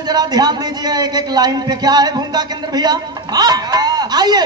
जरा ध्यान दीजिए एक एक लाइन पे क्या है भूमिका के अंदर भैया। आइए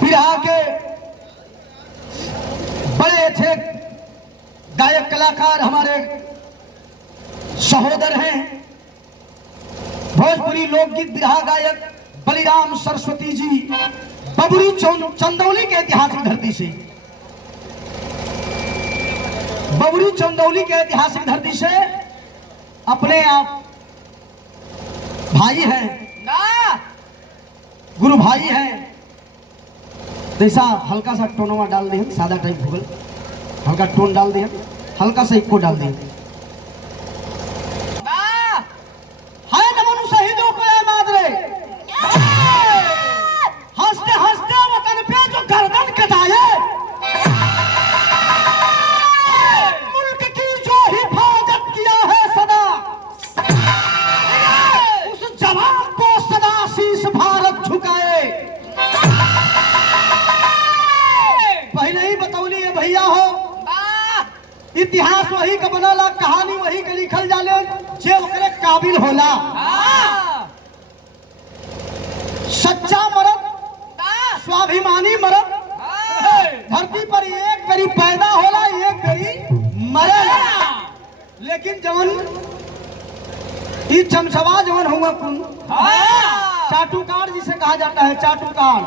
बिहार के बड़े अच्छे गायक कलाकार हमारे सहोदर हैं। भोजपुरी लोकगीत बिरहा गायक बलिराम सरस्वती जी बबुरी चंदौली के ऐतिहासिक धरती से, बबुरी चंदौली के ऐतिहासिक धरती से अपने आप भाई हैं, गुरु भाई हैं। जैसा हल्का सा टोनवा डाल दें, सादा टाइप हो गल, हल्का टोन डाल दें, हल्का सा इको डाल दें। हाय नमन शहीदों को ऐ मादरे, हंसते हंसते वतन पे जो गर्दन कटाए, मुल्क की जो हिफाजत किया है सदा, उस जवान को सदा शीश भारत झुकाए। पहले ही बतौली है भैया हो, इतिहास वही का बनाला, कहानी वही के लिखल जाले जे ओकरे काबिल होला। सच्चा मर्द, स्वाभिमानी मर्द धरती पर एक बेरी पैदा होला, एक बेरी मरेला। लेकिन जवन ई चमचवा जवन हुआ कुन चाटुकार जिसे कहा जाता है, चाटुकार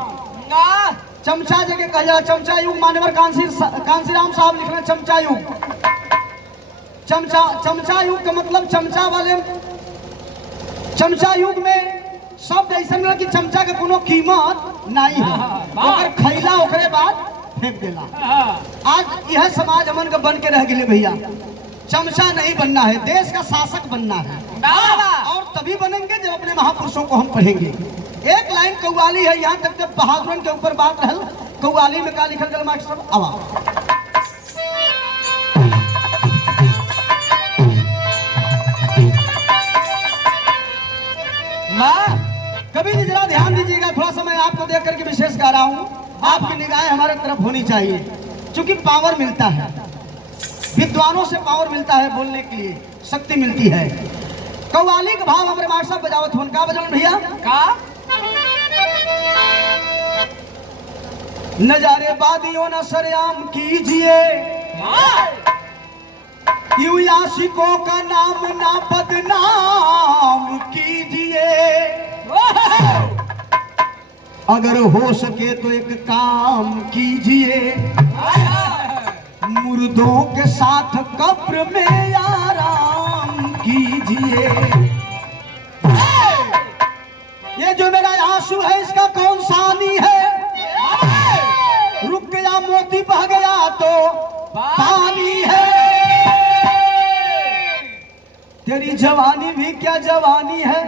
चमचा जगह कहा जाए, चमचा युग मान्यवर कांसीराम साहब लिख रहे हैं चमचा युग। चमचा युग का मतलब चमचा वाले, चमचा युग में शब्द ऐसा मिला कि चमचा का कोनो कीमत नहीं है, ओकर खैला ओकरे बाद फेंक देला। आज यह समाज हमन का बन के रह गए भैया। चमचा नहीं बनना है, देश का शासक बनना है, और तभी बनेंगे जब अपने महापुरुषों को हम पढ़ेंगे। एक लाइन कव्वाली है, यहाँ तक जब बहादुरन के ऊपर बात रहल, कव्वाली में का लिखल गल मास्टर साहब, आवा कभी भी जरा ध्यान दीजिएगा, थोड़ा सा मैं आपको देख करके विशेष गा रहा हूँ, आपकी निगाहें हमारे तरफ होनी चाहिए, क्योंकि पावर मिलता है, विद्वानों से पावर मिलता है, बोलने के लिए शक्ति मिलती है। कव्वाली का भाव हमारे मास्टर साहब बजावत हुन का बजन भैया का नजारे बादियों न सरेआम कीजिए, यूं यासिकों का नाम ना बदनाम कीजिए। अगर हो सके तो एक काम कीजिए, मुर्दों के साथ कब्र में आराम कीजिए। ये जो मेरा आंसू है इसका कौन सानी है, रुक गया मोती बह गया तो पानी है। तेरी जवानी भी क्या जवानी है,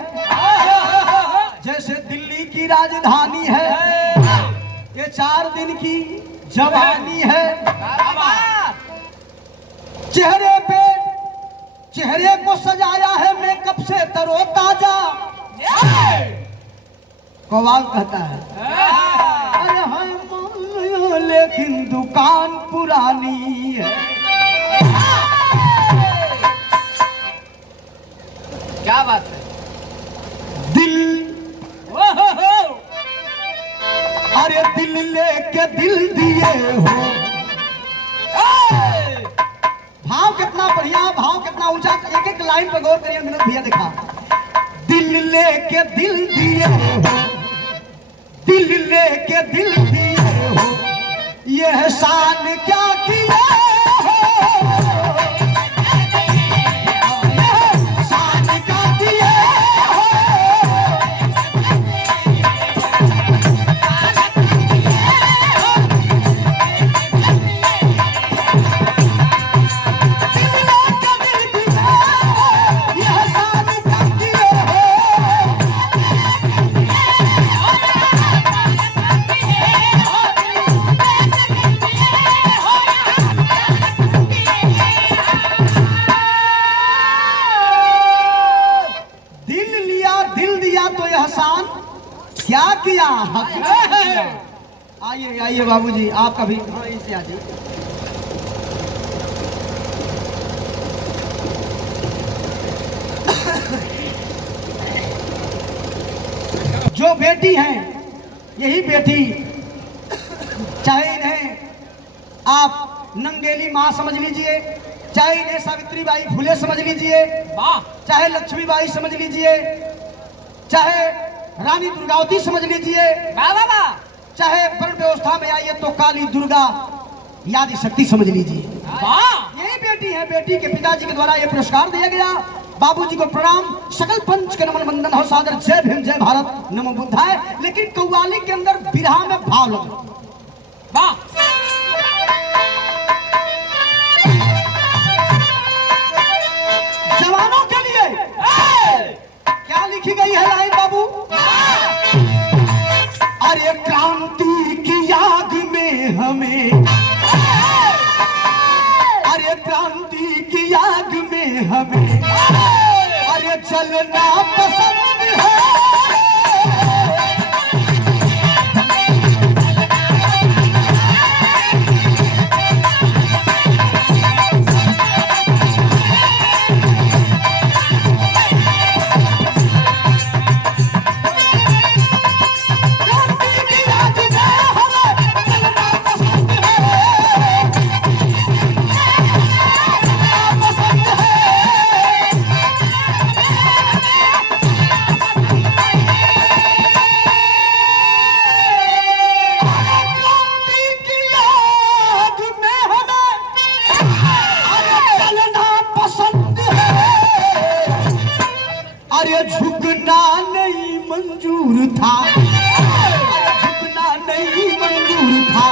जैसे दिल्ली की राजधानी है। ये 4 दिन की जवानी है। चेहरे को सजाया है मेकअप से तरोताजा। कव्वाल कहता है अरे हम लेकिन दुकान पुरानी है। क्या बात है। दिल अरे दिल लेके दिल दिए हो। भाव कितना बढ़िया, भाव कितना ऊंचा, एक एक लाइन पर गौर करिए विनोद भैया। देखा दिल लेके दिल दिए हो, दिल लेके दिल दिए हो, ये एहसान क्या किया हो, एहसान क्या किए हो। क्या किया। आइए आइए बाबूजी, आप कभी इसे आ जाइए। जो बेटी हैं यही बेटी, चाहे इन्हें आप नंगेली माँ समझ लीजिए, चाहे इन्हें सावित्रीबाई फुले समझ लीजिए, चाहे लक्ष्मीबाई समझ लीजिए, चाहे रानी दुर्गावती समझ लीजिए, चाहे वर्ण व्यवस्था में आइए तो काली दुर्गा यादी शक्ति समझ लीजिए। यही बेटी है। बेटी के पिताजी के द्वारा यह पुरस्कार दिया गया। बाबूजी को प्रणाम, सकल पंच के नमन वंदन हो सादर। जय भीम जय भारत नमो बुद्धाय। लेकिन कव्वाली के अंदर बिरहा में भाव लगा। जवानों के लिए क्या लिखी गई है लाइन बाबू। अरे क्रांति की आग में हमें, अरे क्रांति की आग में हमें, अरे जलना पसंद है। झुकना नहीं मंजूर था, झुकना नहीं मंजूर था।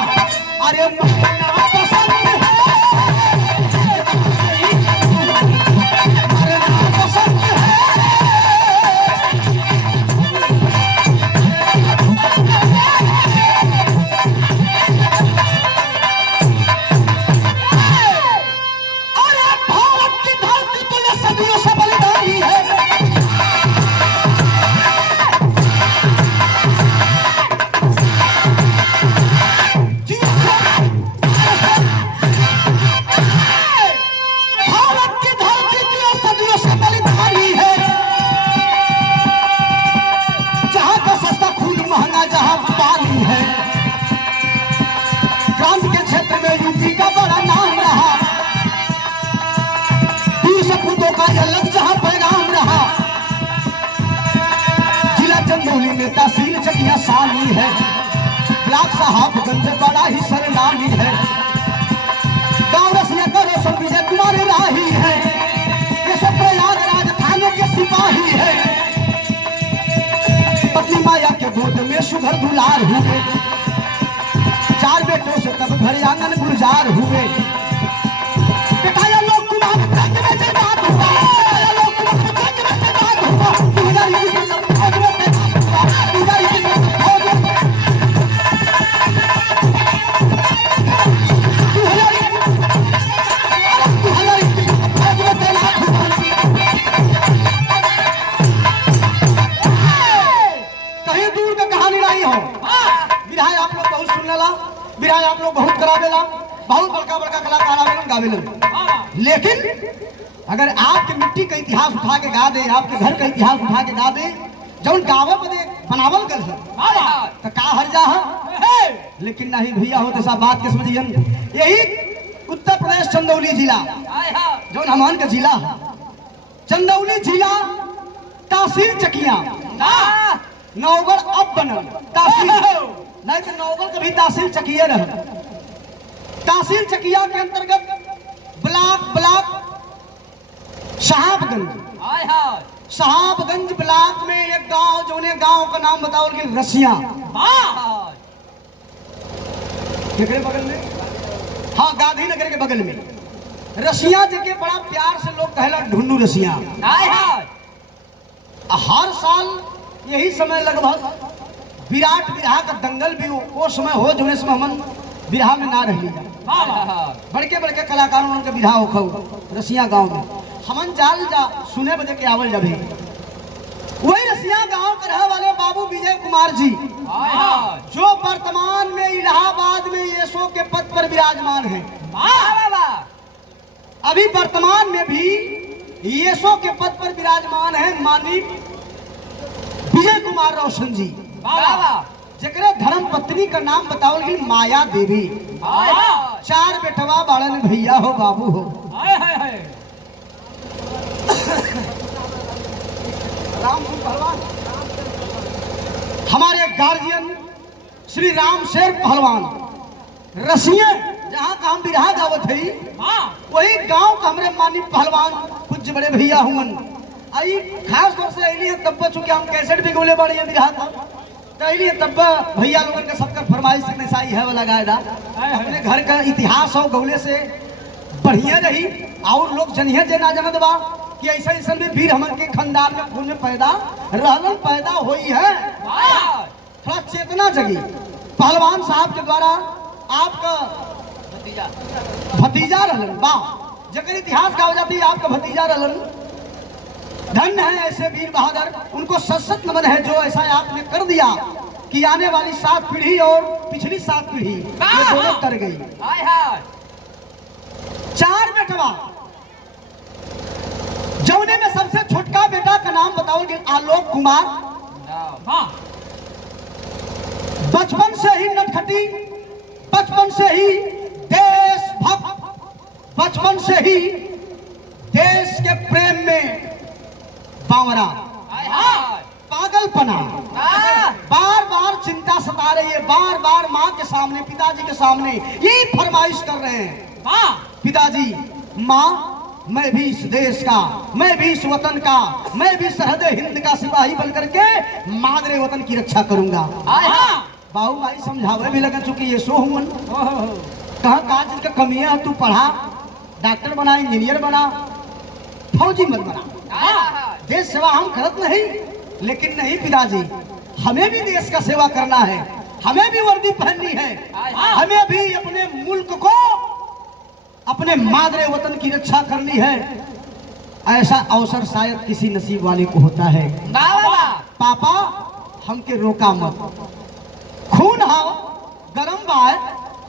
अरे मरना पसंद है, मरना पसंद है। अरे भारत की धरती तो ये सदियों से बलिदानी है। साहबगंज बड़ा ही सरनामी है, गाँव रसिया करो सब विजय कुमार राही है, ये सब प्रयागराज थाने के सिपाही है। पत्नी माया के गोद में सुघर दुलार हुए, 4 बेटों से तब घर आंगन गुलजार हुए। बिठाया लोग कुमार रंग में जज्बात हुआ, बिठाया लोग कुमार रंग में जज्बात हुआ। 2021 में सब फौज में तैनात हुआ, 2021 में सब फौज में 2021 फौज में तैनात हुआ। कहीं दूर का कहानी नहीं हो, बिरहा आप लोग बहुत सुनला, बिरहा आप लोग बहुत करावेला, बहुत बड़का बड़का कलाकार आवेलन गावेलन। लेकिन अगर आपके मिट्टी का इतिहास उठा के गा दे, आपके घर का इतिहास उठा के गा दे, जौन गावे बदे बनावल गल है तो का हर जा है। लेकिन नहीं भैया हो तो सब बात के समझियन। यही उत्तर प्रदेश चंदौली जिला, जौन हमान का जिला है, चंदौली जिला तहसील चकिया, नौगढ़ अब बनल तहसील, नहीं तो नौगढ़ कभी तहसील चकिया रह। तहसील चकिया के अंतर्गत ब्लॉक साहबगंज ब्लॉक में एक गांव, जोने गांव का नाम बताओ कि रसिया, बगल में, हाँ गांधीनगर के बगल में रसिया, जगह बड़ा प्यार से लोग कहला ढुन्नू रसिया। हर साल यही समय लगभग विराट बिरहा का दंगल भी वो समय हो, जो समय हम बिरहा में ना रही। बड़के बड़के कलाकारों के बिरहा हो रसिया गांव में, हमन जाल जा सुने बजे के आवल जबे। वही रसिया गांव के रहे वाले बाबू विजय कुमार जी, जो वर्तमान में इलाहाबाद में येसो के पद पर विराजमान हैं। अभी वर्तमान में भी येसो के पद पर विराजमान है माननीय विजय कुमार रोशन जी, जकरे धर्म पत्नी का नाम बतावल गई माया देवी। 4 बेटवा बाड़न भैया हो बाबू हो। हमारे गार्जियन श्री राम शेर पहलवान रसिया, जहाँ का हम बिरहा गावत है, वही गांव का हमारे माननीय पहलवान पूज्य बड़े भैया हुन। आई खास तौर से अली है तब चूंकि हम कैसेट भी गोले बड़े बिरहा था, तब भैया लोगन का सबका फरमाइश से नसाई है वाला गायदा अपने घर का इतिहास और गौले से बढ़िया रही, और लोग जनिए जे ना जनत बा कि ऐसा ऐसा भी वीर हमन के खानदान में खून में पैदा हुई है। थोड़ा चेतना जगी। पहलवान साहब के द्वारा आपका भतीजा रहलन, वाह, जगह इतिहास गाओ जाती है, आपका भतीजा रहलन। धन्य है ऐसे वीर बहादुर, उनको सशक्त नमन है जो ऐसा आपने कर दिया कि आने वाली 7 पीढ़ी और पिछली 7 पीढ़ी ये दोनों कर गई। 4 बेटवा, जौने में सबसे छोटका बेटा का नाम बताओगे आलोक कुमार। बचपन से ही नटखटी, बचपन से ही देशभक्त, बचपन से ही देश के प्रेम में बावरा, पागलपना, बार बार चिंता सता रही है, बार बार माँ के सामने, पिताजी के सामने यही फरमाइश कर रहे हैं, पिताजी माँ मैं भी इस देश का, मैं भी इस वतन का, मैं भी सरहद हिंद का सिपाही बनकर के मादरे वतन की रक्षा करूंगा। बाबू भाई समझावे भी लगा चुकी ये सो हुन, कहा काज का कमी है, तू पढ़ा, डॉक्टर बना, इंजीनियर बना, फौजी मत बना, देश सेवा हम करत नहीं। लेकिन नहीं पिताजी, हमें भी देश का सेवा करना है, हमें भी वर्दी पहननी है, हमें भी अपने मुल्क को, अपने मादरे वतन की रक्षा करनी है। ऐसा अवसर शायद किसी नसीब वाले को होता है। पापा हमके रोका मत, खून हो गरम बाय,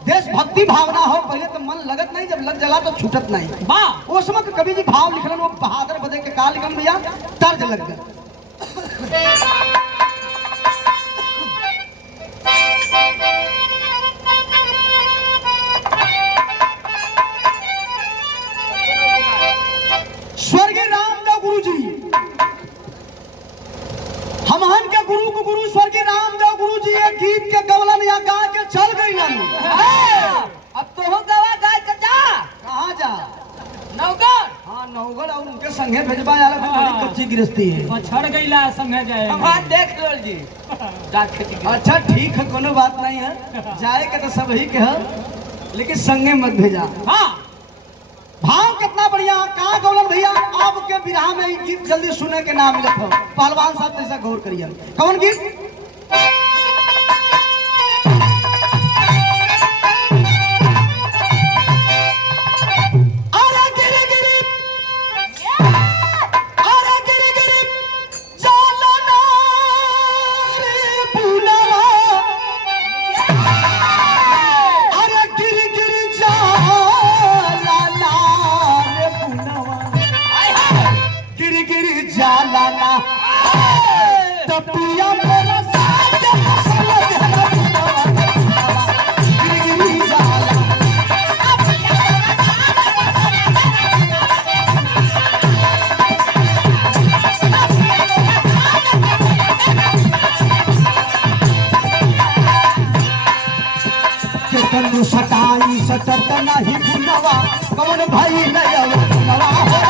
देशभक्ति भावना हो, पहले तो मन लगत नहीं, जब लग जला तो छूटत नहीं। उस समय कवि जी भाव लिखलन, वो बहादुर बदे के का लिखन भैया, तर्ज लग गए। स्वर्गीय रामदेव गुरु जी, हमहन के गुरु को गुरु स्वर्गीय रामदेव गुरुजी ये गीत के गवलन या गा के चल गई ना अब तो हो गवा गाय का जा कहाँ जा नौगढ़। हाँ नौगढ़ और उनके संगे भेजबा यार बड़ी कच्ची गिरस्ती है पछड़ गईला संगे जाए वहाँ देख लो जी जा खेती की। अच्छा ठीक है कोनो बात नहीं है जाए के तो सब ही के है लेकिन संगे मत भेजा हाँ भाव कितना बढ़िया कहाँ गौलम भैया आपके विराह में ये गीत जल्दी सुने के ना मिलत हो पहलवान साहब जैसा गौर करिए कौन गीत सटाई सटत नहीं बुनवा कौन भाई नया बुनवा हो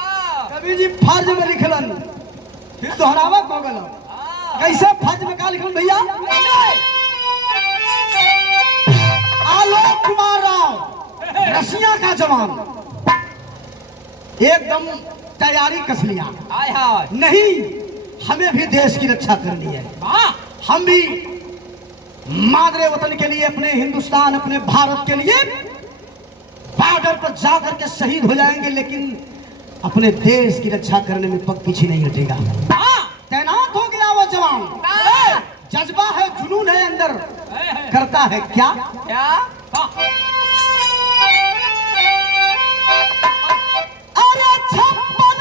फर्ज में लिखलन फिर दोहरावा कौगल कैसे फर्ज में का लिखलन भैया आलोक कुमार राव रसिया का जवान एकदम तैयारी कस लिया नहीं हमें भी देश की रक्षा करनी है हम भी मादरे वतन के लिए अपने हिंदुस्तान अपने भारत के लिए बॉर्डर पर जाकर के शहीद हो जाएंगे लेकिन अपने देश की रक्षा करने में पग पीछे नहीं हटेगा तैनात हो गया वो जवान जज्बा है जुनून है अंदर करता है क्या अरे छप्पन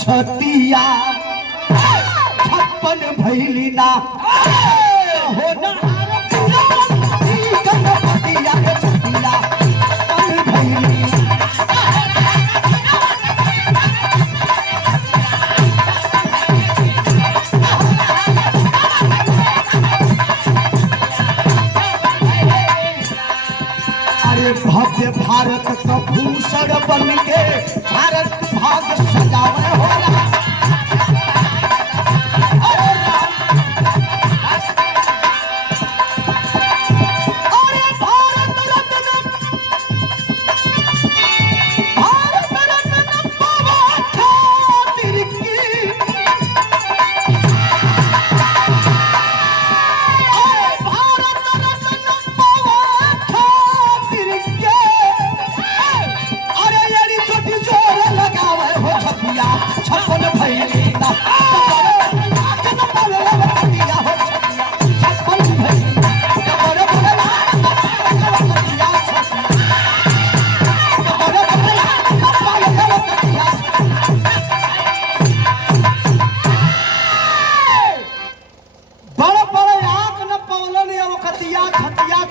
छतिया छप्पन भैली ना हो ना छतिया छतिया छप्पन भैली अरे भव्य भारत का भूषण बन के भारत भाग सजावे होला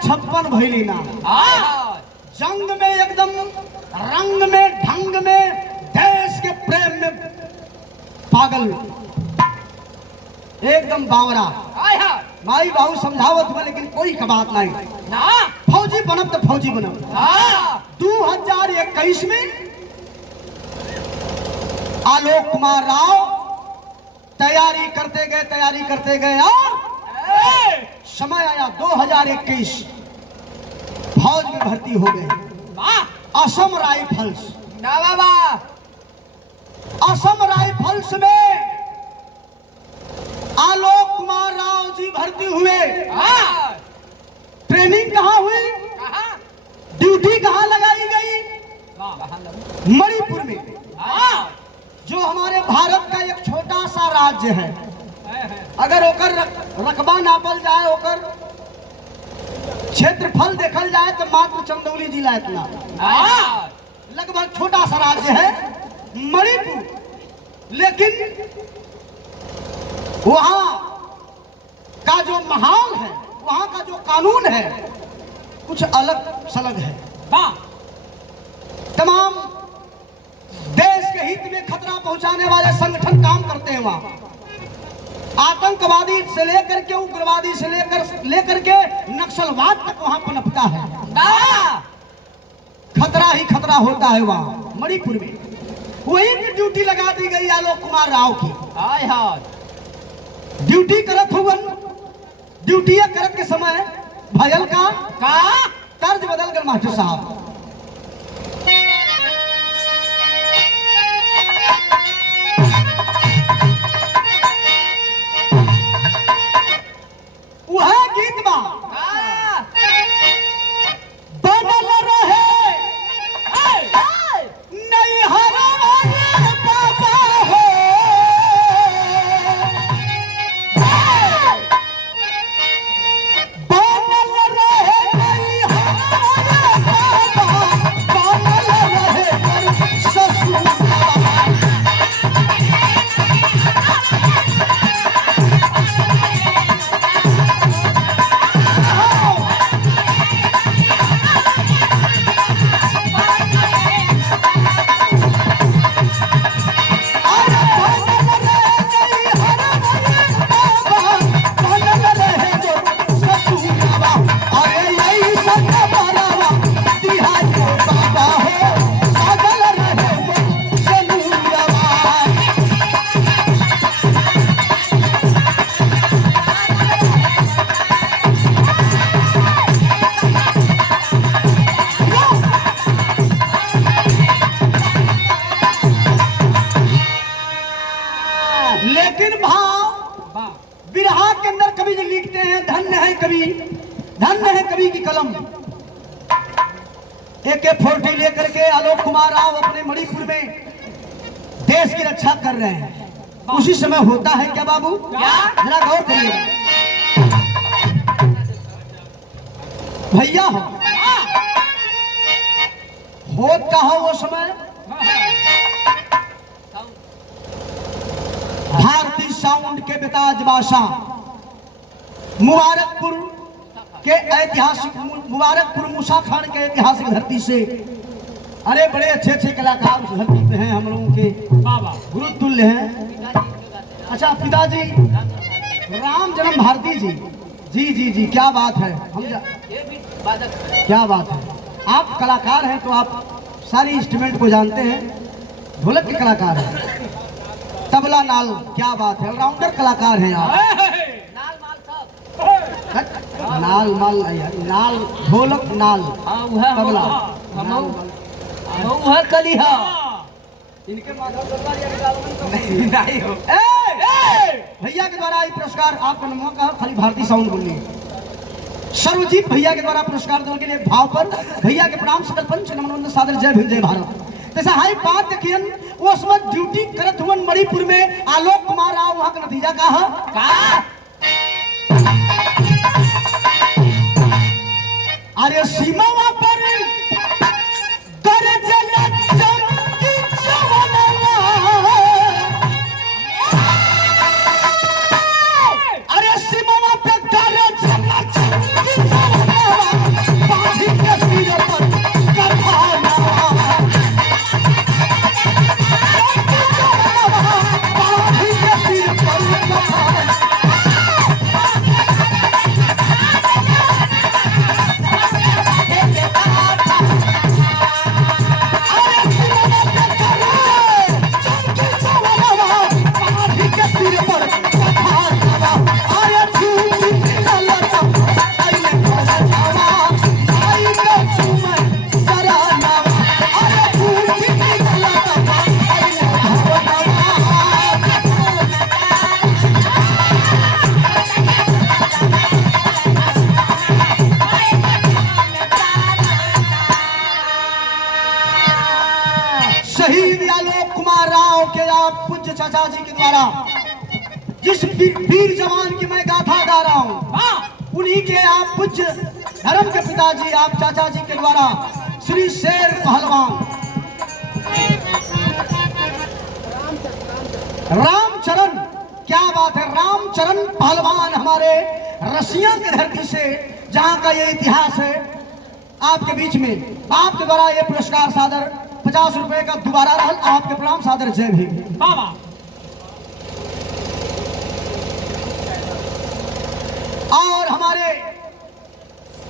छप्पन भैली ना जंग में एकदम रंग में ढंग में देश के प्रेम में पागल एकदम बावरा माई बाबू समझावत में लेकिन कोई का बात नहीं फौजी बनब तो फौजी बनब 2021 में आलोक कुमार राव तैयारी करते गए और समय आया 2021, फौज में भर्ती हो गए। असम राइफल्स, ना बाबा असम राइफल्स में आलोक कुमार राव जी भर्ती हुए। ट्रेनिंग कहाँ हुई, ड्यूटी कहाँ लगाई गई? मणिपुर में, जो हमारे भारत का एक छोटा सा राज्य है। अगर ओकर रकबा नापल जाए, ओकर क्षेत्रफल देखल जाए तो मात्र चंदौली जिला इतना, लगभग छोटा सा राज्य है मणिपुर। लेकिन वहां का जो माहौल है, वहां का जो कानून है, कुछ अलग सलग है। तमाम देश के हित में खतरा पहुंचाने वाले संगठन काम करते हैं वहां। आतंकवादी से लेकर के उग्रवादी से लेकर के नक्सलवाद तक वहां पनपता है। खतरा ही खतरा होता है वहां मणिपुर में। वहीं की ड्यूटी लगा दी गई आलोक कुमार राव की। हाय हाय ड्यूटी करत हुवन, ड्यूटी करत के समय भयल का तर्ज बदल गए मास्टर साहब। वह गीत बा बनल रहे नहीं हरवाए बाबा हो, बनल रहे नहीं हरवाए बाबा, बनल रहे ससुर। लेकिन भाव बिरहा के अंदर कवि जी लिखते हैं, धन्य है कवि, धन्य है कवि की कलम। AK-40 लेकर के आलोक कुमार राव अपने मणिपुर में देश की रक्षा कर रहे हैं। उसी समय होता है क्या बाबू, जरा गौर करिएगा भैया। हो कहा वो समय भारतीय साउंड के बेताज बादशाह मुबारकपुर के ऐतिहासिक, मुबारकपुर मूसा खान के ऐतिहासिक धरती से, अरे बड़े अच्छे अच्छे कलाकार उस धरती पे हैं, हम लोगों के गुरु तुल्य हैं। अच्छा पिताजी राम जन्म भारती जी, जी जी जी क्या बात है, क्या बात है। आप कलाकार हैं तो आप सारी इंस्ट्रूमेंट को जानते हैं, ढोलक के कलाकार हैं, तबला नाल, क्या बात है, ऑलराउंडर कलाकार हैं आप। नाल माल नाल ढोलक नाल तबला कलिहा इनके नहीं हो। भैया के द्वारा ये पुरस्कार आपका नमो का खाली भारतीय साउंड बोलनी। सर्वजीत भैया के द्वारा पुरस्कार देने के लिए भाव पर भैया के प्रणाम सकल पंच नमन सादर, जय भीम जय भारत। जैसा हाई बात देखिए वो समय ड्यूटी करत हुए मणिपुर में आलोक कुमार राव, वहां का नतीजा का है अरे सीमा पर कर अरे सीमा पे कर आज पूज्य चाचा जी के द्वारा जिस वीर जवान की मैं गाथा गा रहा हूँ, उन्हीं के आप पूज्य धर्म के पिताजी आप चाचा जी के द्वारा श्री शेर पहलवान रामचरण, क्या बात है, रामचरण पहलवान हमारे रसिया की धरती से जहां का ये इतिहास है, आपके बीच में आपके द्वारा ये पुरस्कार सादर 50 रुपए का दोबारा रहल, आपके प्रणाम सादर, जय भीम। और हमारे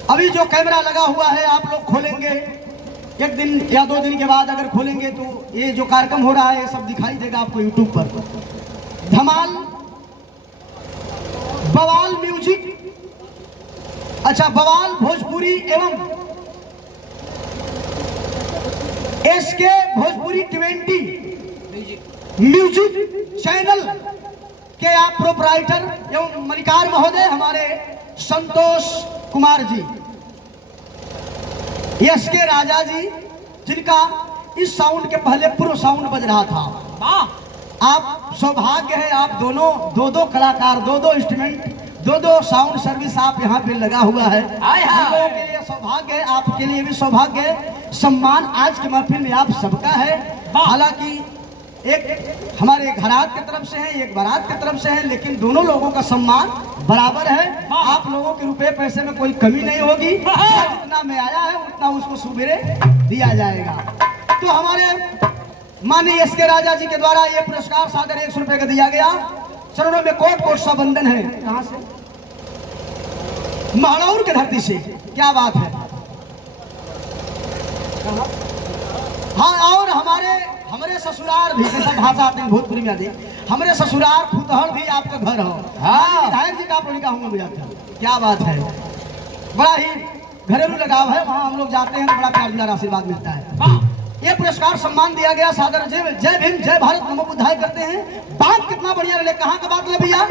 अभी जो कैमरा लगा हुआ है आप लोग खोलेंगे, एक दिन या 2 दिन के बाद अगर खोलेंगे तो ये जो कार्यक्रम हो रहा है ये सब दिखाई देगा आपको यूट्यूब पर। धमाल बवाल म्यूजिक, अच्छा बवाल भोजपुरी एवं एसके भोजपुरी 20 म्यूजिक चैनल के आप प्रोपराइटर एवं मलिकार महोदय हमारे संतोष कुमार जी, एसके राजा जी, जिनका इस साउंड के पहले पूर्व साउंड बज रहा था। आप सौभाग्य है, आप दोनों दो कलाकार, दो इंस्ट्रूमेंट, दो साउंड सर्विस आप यहाँ पे लगा हुआ है। हम लोगों के लिए सौभाग्य है, आपके लिए भी सौभाग्य है। सम्मान आज की महफिल में आप सबका है। हालांकि एक हमारे घरात की तरफ से है, एक बारात की तरफ से है, लेकिन दोनों लोगों का सम्मान बराबर है। आप लोगों के रुपए पैसे में कोई कमी नहीं होगी, जितना में आया है उतना उसको सुबेरे दिया जाएगा। तो हमारे माननीय एसके राजा जी के द्वारा ये पुरस्कार सादर 100 रुपए का दिया गया। चरणों में कोट कोट सा बंधन है। कहां से? महाड़ौर की धरती से। क्या बात है। हाँ, और हमारे ससुराल भी, जैसा भाषा आते हैं भोजपुरी में आते, हमारे ससुराल फुतहर भी आपका घर हो। हाँ, विधायक जी का आप लोग का होंगे मुझे। क्या बात है, बड़ा ही घरेलू लगाव है। वहाँ हम लोग जाते हैं तो बड़ा प्यार दुलार आशीर्वाद मिलता है। ये पुरस्कार सम्मान दिया गया सादर। जय भीम, जय भारत, नमो बुद्धाय करते हैं। बात कितना बढ़िया रहे। कहाँ का बात ले भैया?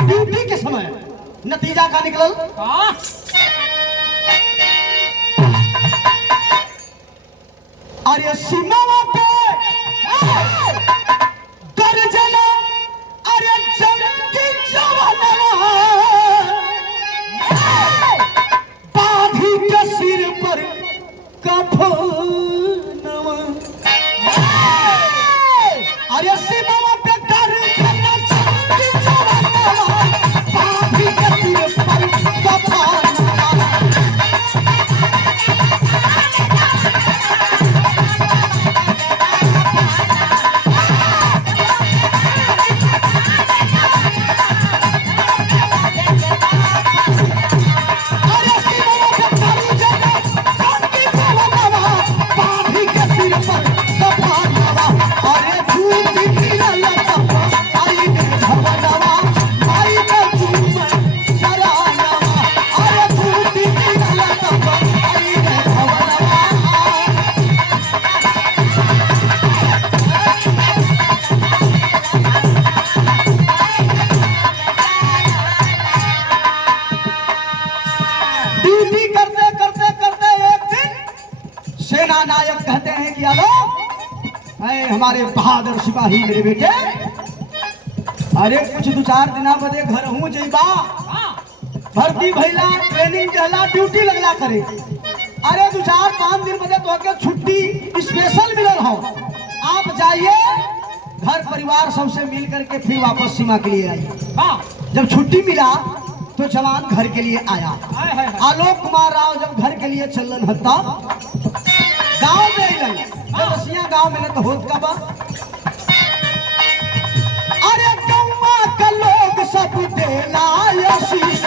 ड्यूटी के समय नतीजा का निकलल। अरे सीमा पे गर्जना, अरे जंगी जवानवा, बाधी के सिर पर कफनवा। अरे सीमा पे गर्जना, जंगी जवानवा, बाधी के सिर पर कफनवा। नायक कहते हैं कि आलो हमारे बहादुर सिपाही मेरे बेटे, अरे कुछ 2-4 दिना बदे घर हूँ जइबा, भर्ती भइला, ट्रेनिंग देला, ड्यूटी लगला करे। अरे 2-4-5 दिन बदे तो के छुट्टी स्पेशल मिलल हो। आप जाइए घर परिवार सबसे मिल करके फिर वापस सीमा के लिए आइए। जब छुट्टी मिला तो जवान घर के लिए आया। आलोक कुमार राव जब घर के लिए चलन हत्ता गांव में रसिया गांव में तो होत का बा। अरे गौवा का लोग सब देला आशीष,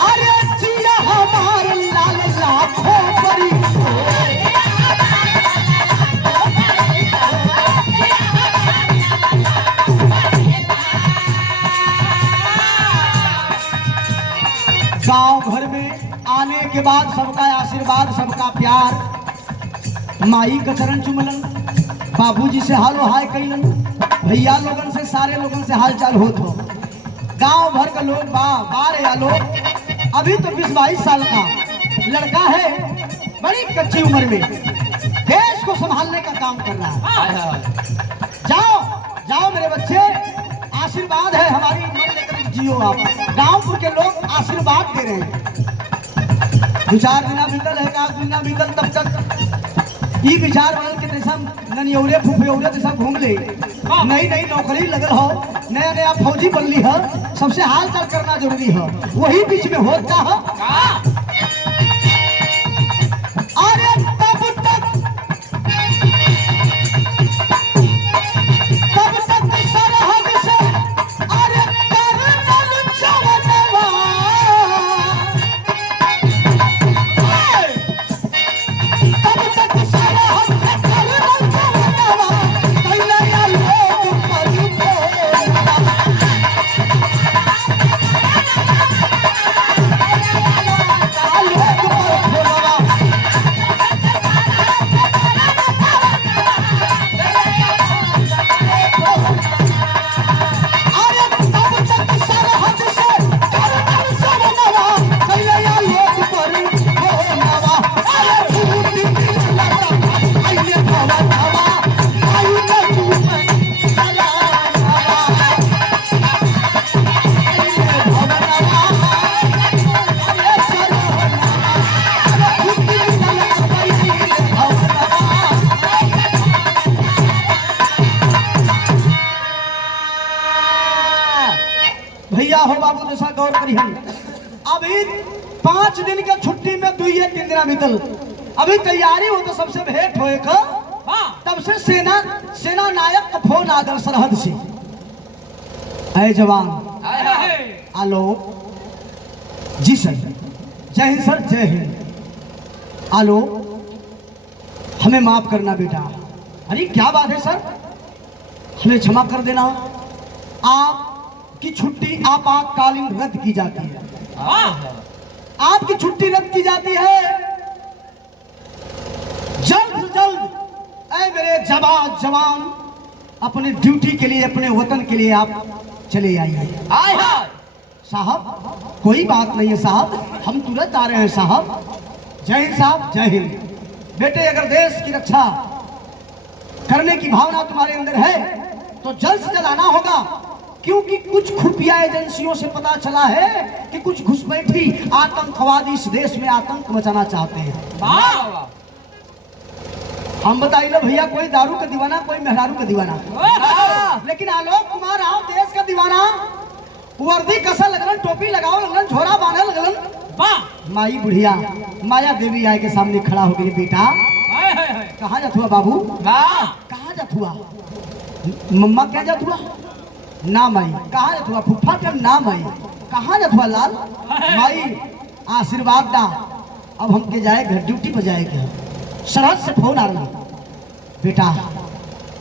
अरे जिया हमार लाल लाखों बड़ी गांव घर में आने के बाद सबका आशीर्वाद, सबका प्यार, माई का चरण चुमलन, बाबूजी से हालो हाय कैलन, भैया लोगन से, सारे लोगन से हाल चाल होत हो। गांव भर का लोग बारह या लोग, अभी तो 20-22 साल का लड़का है, बड़ी कच्ची उम्र में देश को संभालने का काम कर रहा है। जाओ जाओ मेरे बच्चे, आशीर्वाद है, हमारी उम्र लेकर जियो आप। गांवपुर के लोग आशीर्वाद दे रहे हैं। 2-4 दिन बीतल है, 1 दिन बीतल, तब तक ये विचार बनल के जैसा ननियौरे फुफियौरे जैसा घूम ले, नई नई नौकरी लगल हो, नया नया फौजी बनली है, सबसे हाल चाल करना जरूरी है। वही बीच में होता है अरे तब तक सरहद से अरे करनल जवानवा, तब तक सरहद से करनल जवानवा, कैलैया लोग पर भोला। भैया हो बाबू जैसा गौर करी हम, अभी 5 दिन के छुट्टी में 2-3 दिन बीतल, अभी तैयारी हो तो सबसे भेंट होए का, तब से सेना नायक का फोन आदर सरहद से, अरे जवान आलो। जी सर, जय हिंद सर, जय हिंद। आलो, हमें माफ करना बेटा। अरे क्या बात है सर, हमें क्षमा कर देना, आपकी छुट्टी आपातकालीन रद्द की जाती है। आपकी छुट्टी रद्द की जाती है। जल्द से जल्द ऐ मेरे जवान अपने ड्यूटी के लिए, अपने वतन के लिए आप चले आइए। साहब कोई बात नहीं है साहब, हम तुरंत आ रहे हैं साहब। जय हिंद साहब, जय हिंद। बेटे अगर देश की रक्षा करने की भावना तुम्हारे अंदर है तो जल्द से जल्द आना होगा, क्योंकि कुछ खुफिया एजेंसियों से पता चला है कि कुछ घुसपैठी आतंकवादी इस देश में आतंक मचाना चाहते हैं। हम बताइए भैया, कोई दारू का दीवाना, कोई मेहरारू का दीवाना, लेकिन आलोक कुमार राव देश का दीवाना। वर्दी कसा लगलन, टोपी लगाओ लगलन, झोरा बांधे लगलन। माई बुढ़िया माया देवी आए के सामने खड़ा हो गई। बेटा कहाँ जात हुआ बाबू, कहाँ जात हुआ? मम्मा क्या जात हुआ? ना माई। कहाँ जात हुआ? फुफा क्या? ना माई। कहाँ जात हुआ लाल? माई आशीर्वाद दा, अब हमके जाए घर, ड्यूटी पर जाए क्या? सरहद से फोन आ रहा। बेटा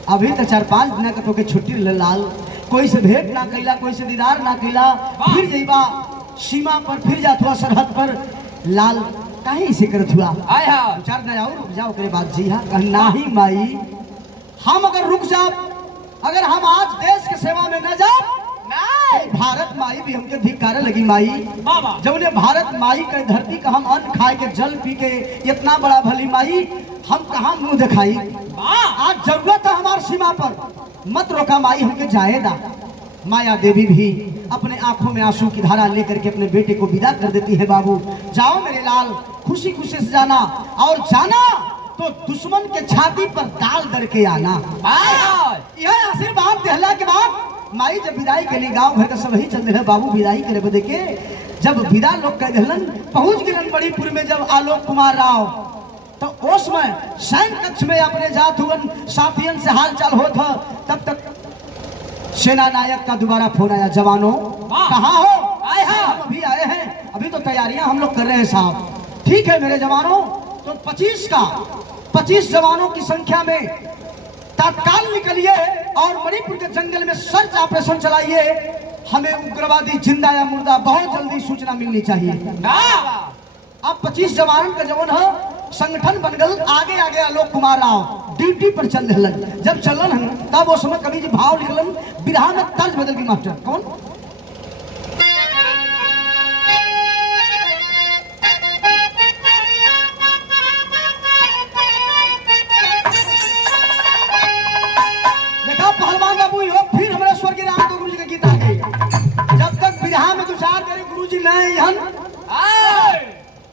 अभी तो 4-5 दिन का तो के छुट्टी लाल, कोई से भेंट ना कैला, कोई से दीदार ना कैला, फिर जइबा सीमा पर, फिर जात हुआ सरहद पर। लाल कहीं से करत हुआ? 2-4 दिन और रुक जाओ करे बात। जी हाँ, कहना ही माई, हम अगर रुक जाओ, अगर हम आज देश के सेवा में न जाओ, भारत माई भी हमके धिक्कारे लगी। माई जब उन्हें भारत माई के धरती का हम अन्न खाए के, जल पी के इतना बड़ा भली माई, हम कहाँ मुंह दिखाई? आज जरूरत है हमारी सीमा पर, मत रोका माई, हमके जाएदा। माया देवी भी अपने आंखों में आंसू की धारा लेकर के अपने बेटे को विदा कर देती है। बाबू जाओ मेरे लाल, खुशी खुशी से जाना, और जाना तो दुश्मन के छाती पर दाल दर के आना। यह आशीर्वाद देहला के बाद माई जब विदाई के लिए गांव भर का सब ही चल रहे बाबू विदाई करे बदे के, जब विदा लोग कह दिलन, पहुंच गिलन बड़ीपुर में जब आलोक कुमार राव, तो उस में सैन्य कक्ष में अपने जात हुवन साथियन से हाल चाल होता। तब तक सेना नायक का दोबारा फोन आया, जवानों कहाँ हो? आए हैं, हम अभी आए हैं, अभी तो तैयारियां हम लोग कर रहे हैं साहब। ठीक है मेरे जवानों, तो 25 जवानों की संख्या में तत्काल निकलिए और मणिपुर के जंगल में सर्च ऑपरेशन चलाइए। हमें उग्रवादी जिंदा या मुर्दा बहुत जल्दी सूचना मिलनी चाहिए। अब 25 जवानों का जवान है, संगठन बन गल। आगे आगे आलोक कुमार राव ड्यूटी पर चल रहे, जब चलन तब वो समय कभी जी भाव निकलन, बिरहा में तर्ज बदल गई। मास्टर कौन? नहीं हन हाँ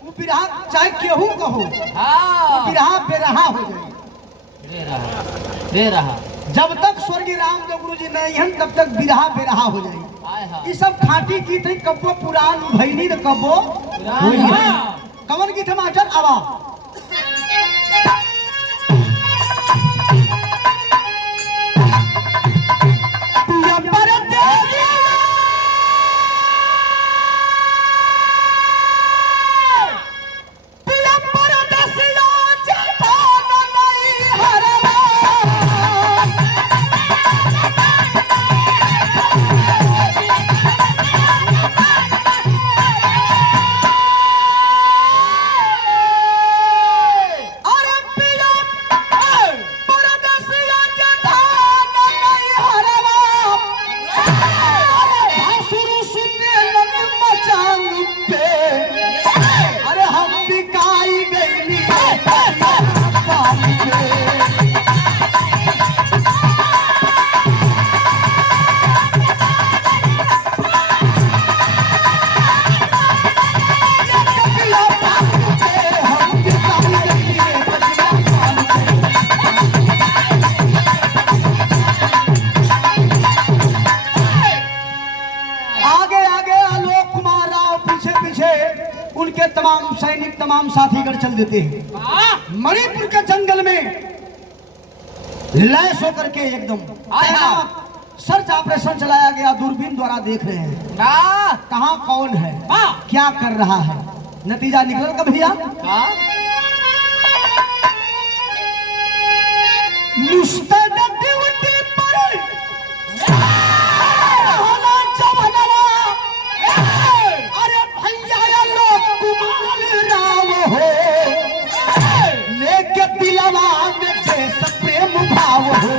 वो बिरहा चाहे केहू कहो हाँ बिरहा बेरहा हो जाए। दे रहा जब तक स्वर्गीय रामदेव गुरु जी नहीं हन तब तक बिरहा बेरहा हो जाए। आय हाँ ये सब खाटी गीत है, कब्बो पुरान भैनी न कब्बो हुई है। कवन गीत है मास्टर आवा उनके तमाम सैनिक तमाम साथीगण चल देते हैं। मणिपुर के जंगल में लैस होकर के एकदम सर्च ऑपरेशन चलाया गया। दूरबीन द्वारा देख रहे हैं कहाँ कौन है क्या कर रहा है। नतीजा निकल का भैया मुस्तैद ड्यूटी पर अरे भैया लोग कुमार राव हो लेके दिलवा में देश प्रेम भाव हो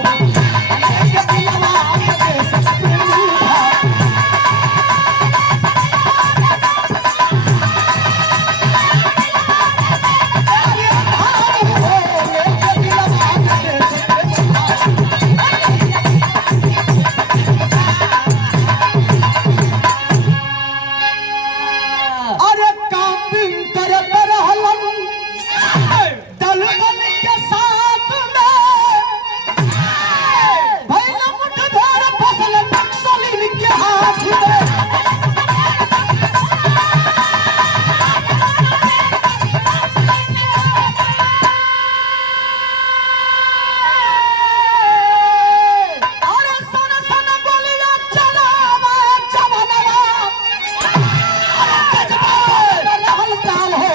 लेके दिलवा में देश प्रेम भाव। अरे भाव हो लेके दिलवा में देश प्रेम भाव। अरे काबिल करत रहलन दल बन के साथ में भैल मुठभर फसल नक्सली के हाथ में। अरे सन सन गोलियां चलावा जवानवा रहल काल हो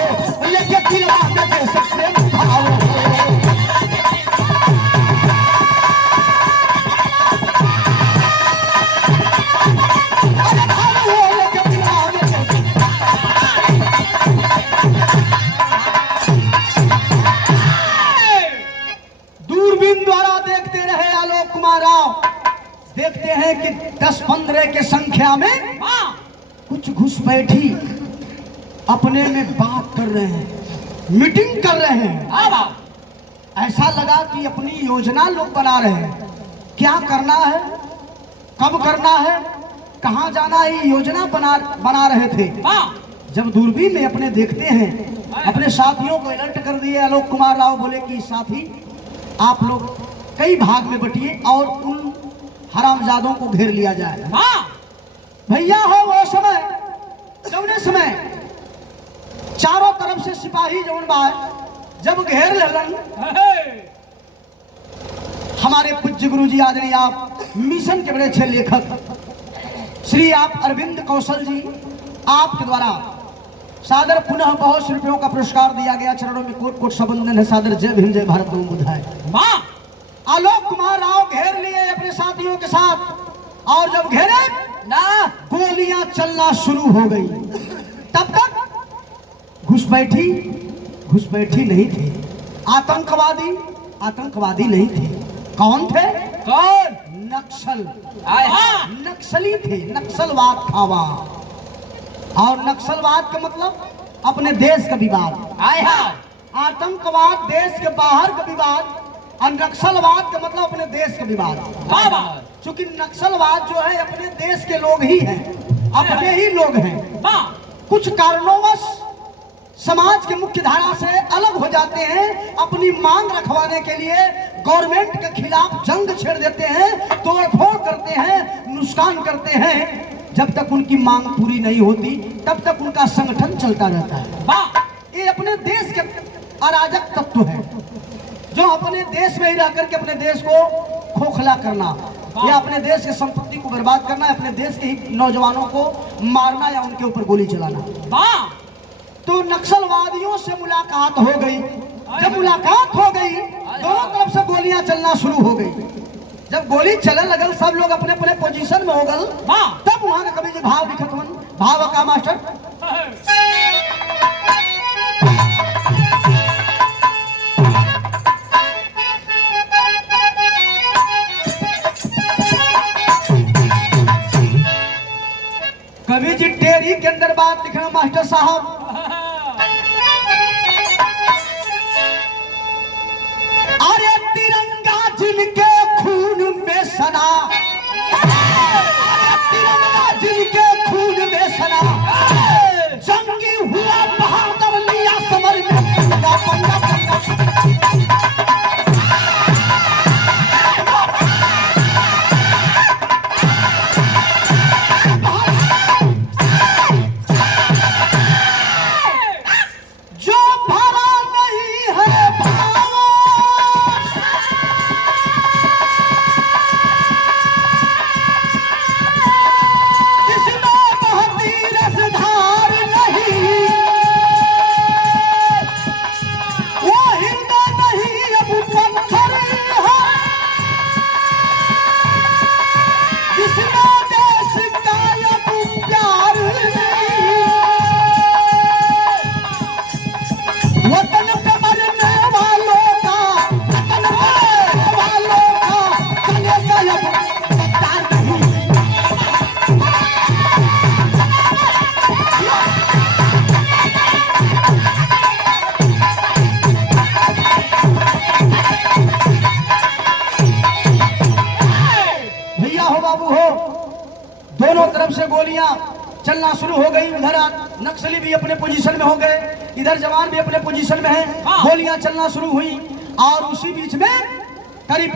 लेके दिलवा में देश प्रेम भाव हो। अरे भाव हो लेके दिलवा में देश। दूरबीन द्वारा देखते रहे आलोक कुमार राव। देखते हैं कि 10-15 के संख्या में कुछ घुसपैठी अपने में बात कर रहे हैं, मीटिंग कर रहे हैं। ऐसा लगा कि अपनी योजना लोग बना रहे हैं, क्या करना है, कब करना है, कहाँ जाना है, ये योजना बना रहे थे। जब दूरबीन में अपने देखते हैं, अपने साथियों को अलर्ट कर दिए। आलोक कुमार राव बोले कि साथी आप लोग कई भाग में बटिए और उन हरामजादों को घेर लिया जाए। भैया हो वो समय जौने समय चारों तरफ से सिपाही जौन बा जब घेर लेलन, हमारे पूज्य गुरु जी आदरणीय आप मिशन के बड़े अच्छे लेखक श्री आप अरविंद कौशल जी आपके द्वारा सादर पुनः बहुत रुपयों का पुरस्कार दिया गया। चरणों में कोट कोट सबंधन है सादर। जय भीम जय भारत ओम बुधाय। आलोक कुमार राव घेर लिए अपने साथियों के साथ और जब घेरे ना गोलियां चलना शुरू हो गई। तब तक घुसपैठी नहीं थे, आतंकवादी नहीं थे। कौन थे? कौन? नक्सल नक्सली थे। नक्सलवाद था वहां। और नक्सलवाद का मतलब अपने देश का विवाद। आतंकवाद देश के बाहर का विवाद और नक्सलवाद का मतलब अपने देश का विवाद। चूंकि नक्सलवाद जो है अपने देश के लोग ही हैं, अपने ही लोग हैं। कुछ कारणोंवश समाज के मुख्य धारा से अलग हो जाते हैं, अपनी मांग रखवाने के लिए गवर्नमेंट के खिलाफ जंग छेड़ देते हैं, तोड़फोड़ करते हैं, नुकसान करते हैं। जब तक उनकी मांग पूरी नहीं होती तब तक उनका संगठन चलता रहता है। ये अपने देश के अराजक तत्व है, जो अपने देश में ही रह करके अपने देश को खोखला करना या अपने देश की संपत्ति को बर्बाद करना, अपने देश के ही नौजवानों को मारना या उनके ऊपर गोली चलाना। तो नक्सलवादियों से मुलाकात हो गई। जब मुलाकात हो गई, दोनों तरफ से गोलियां चलना शुरू हो गई। जब गोली चले लगल, सब लोग अपने अपने पोजीशन में हो गल, तब वहां का कवि जी भाव लिखत हन। भाव का मास्टर कवि जी टेरी के अंदर बात लिखना मास्टर साहब। अरे तिरंगा जिनके खून में सना, अरे तिरंगा जिनके खून में सना, जंगी हुआ बहादुर लिया समर में पंगा पंगा पंगा। दोनों तरफ से गोलियां चलना शुरू हो गई। उधर नक्सली भी अपने पोजीशन में हो गए, इधर जवान भी अपने पोजीशन में है। गोलियां चलना शुरू हुई और उसी बीच में करीब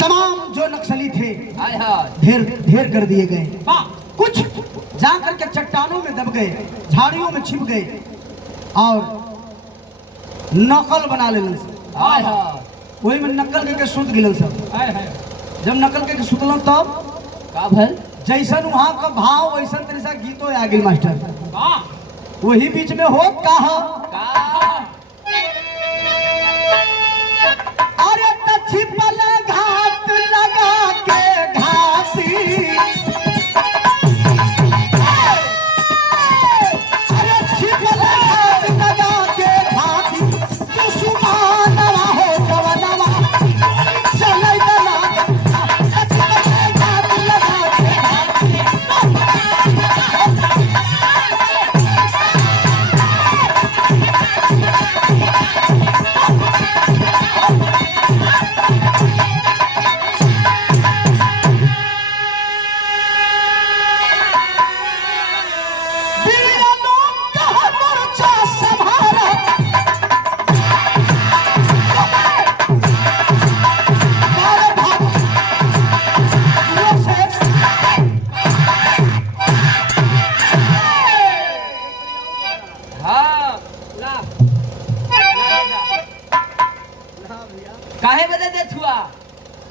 तमाम जो नक्सली थे ढेर कर दिए गए। कुछ जाकर के चट्टानों में दब गए, झाड़ियों में छिप गए और नकल बना ले। वही में नकल करके सुत गिल सब। जब नकल के सुतल तब का भल जैसन वहां का भाव वैसन तरह से गीतो आ गई मास्टर। वही बीच में हो कहा अरे छिपल घाट लगा के घाटी, अरे छिपल घाट लगा के घाटी, दुश्मनवा हो जवनवा चले दला। काहे बदे देत हुआ?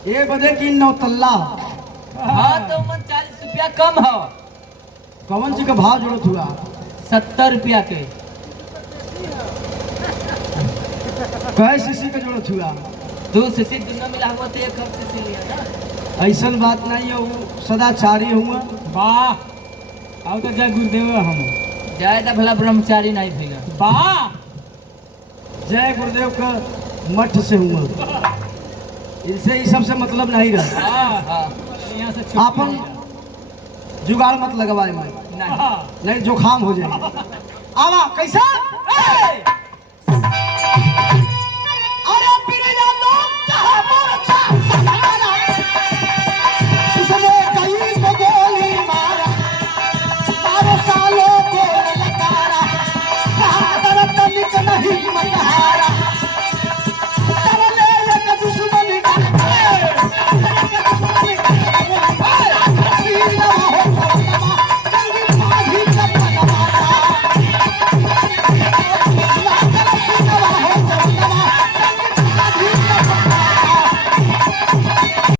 ये बदे की नौतल्ला। हाँ तो 40 रुपया कम हो। कौन जी का भाव जोड़त हुआ? 70 रुपया के। कई सीसी का जोड़त हुआ? 2 सीसी दोनों मिला हुआ तो 1 सीसी लिया ना। ऐसा बात नहीं है, वो सदाचारी हुआ। वाह आओ तो जय गुरुदेव। हम ज्यादा भला ब्रह्मचारी नहीं भैया। वाह जय गुरुदेव का मठ से हुआ, इनसे ही सबसे मतलब नहीं रहा। यहाँ से आपन जुगाड़ मत लगवाए मैं, नहीं जोखाम हो जाए। आवा कैसा